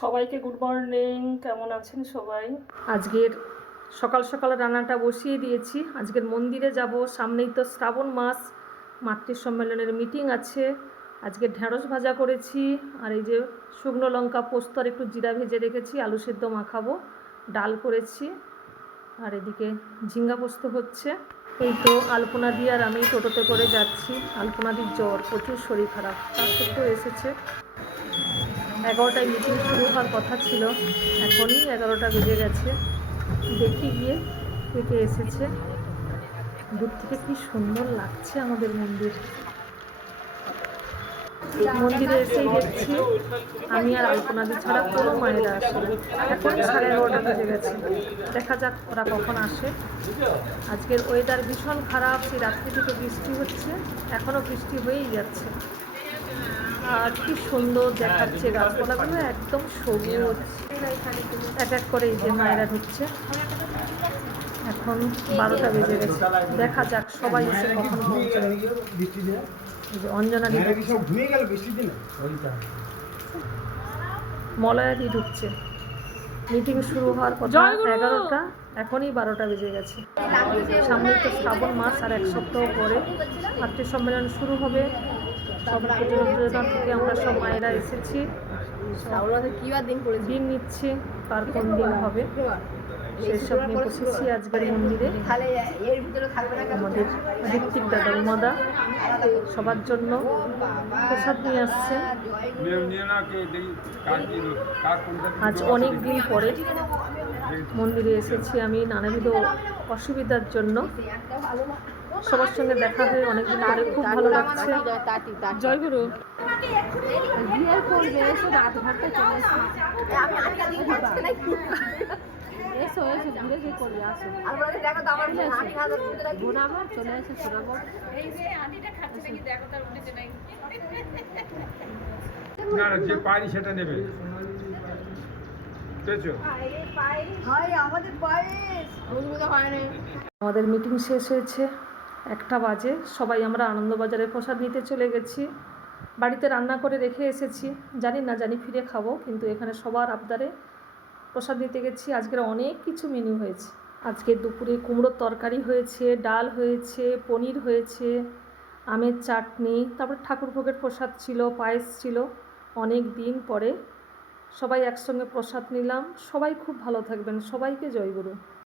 সবাইকে good morning. কেমন আছেন সবাই? আজকের সকাল সকাল রান্নাটা বসিয়ে দিয়েছি। আজকের মন্দিরে যাব, সামনেই তো শ্রাবণ মাস, মাতৃ সম্মেলনের মিটিং আছে। আজকে ঢেঁড়স ভাজা করেছি, আর এই যে শুকনো লঙ্কা পোস্ত আর একটু জিরা ভেজে রেখেছি, আলু সেদ্ধ মাখাবো, ডাল করেছি, আর এদিকে ঝিঙ্গা পোস্ত হচ্ছে। এই তো আলপনা দিয়ে আর আমি টোটোতে করে যাচ্ছি। আলপনাদির জ্বর, প্রচুর শরীর খারাপ, তার সত্ত্বেও এসেছে। 11টায় মিটিং শুরু হওয়ার কথা ছিল, এখনই 11টা বেজে গেছে। দেখি গিয়ে কে কে এসেছে। দূর থেকে কি সুন্দর লাগছে আমাদের মন্দির। মন্দিরে এসেই দেখছি আমি আর আলপনাদি ছাড়া কোনো মায়েরা আসে না। এখন 11:30 বেজে গেছে, দেখা যাক ওরা কখন আসে। আজকের ওয়েদার ভীষণ খারাপ, সেই রাত্রি থেকে বৃষ্টি হচ্ছে, এখনও বৃষ্টি হয়েই যাচ্ছে। আর কি সুন্দর দেখাচ্ছে, গাছপালাগুলো একদম সবুজ। এক এক করে এই যে মায়েরা ঢুকছে। এখন 12টা বেজে গেছে, দেখা যাক সবাই এসে কখন পৌঁছায়। অঞ্জনা দি মলয়াদি ঢুকছে। মিটিং শুরু হওয়ার কথা 11টা, এখনই 12টা বেজে গেছে। সামনে তো শ্রাবণ মাস, আর এক সপ্তাহ পরে মাতৃ সম্মেলন শুরু হবে। সব যোজনা থেকে আমরা সব মায়েরা এসেছি, দিন নিচ্ছি কার কোন দিন হবে সেসব নিয়ে বসেছি আজকের মন্দিরে। আমাদের ঋত্বিক দাদা, উমাদা সবার জন্য প্রসাদ নিয়ে আসছে। আজ অনেক দিন পরে মন্দিরে এসেছি আমি, নানাবিধ অসুবিধার জন্য। সবার সঙ্গে দেখা হয়ে অনেকদিন পরে খুব ভালো লাগছে। জয়গুরু। যে পারি সেটা নেবে। আমাদের মিটিং শেষ হয়েছে, 1টা বাজে। সবাই আমরা আনন্দবাজারে প্রসাদ নিতে চলে গেছি। বাড়িতে রান্না করে রেখে এসেছি, জানি ফিরে খাবো, কিন্তু এখানে সবার আবদারে প্রসাদ নিতে গেছি। আজকের অনেক কিছু মেনু হয়েছে। আজকে দুপুরে কুমড়োর তরকারি হয়েছে, ডাল হয়েছে, পনির হয়েছে, আমের চাটনি, তারপর ঠাকুরভোগের প্রসাদ ছিল, পায়েস ছিল। অনেক দিন পরে সবাই একসঙ্গে প্রসাদ নিলাম। সবাই খুব ভালো থাকবেন, সবাইকে জয়গুরু।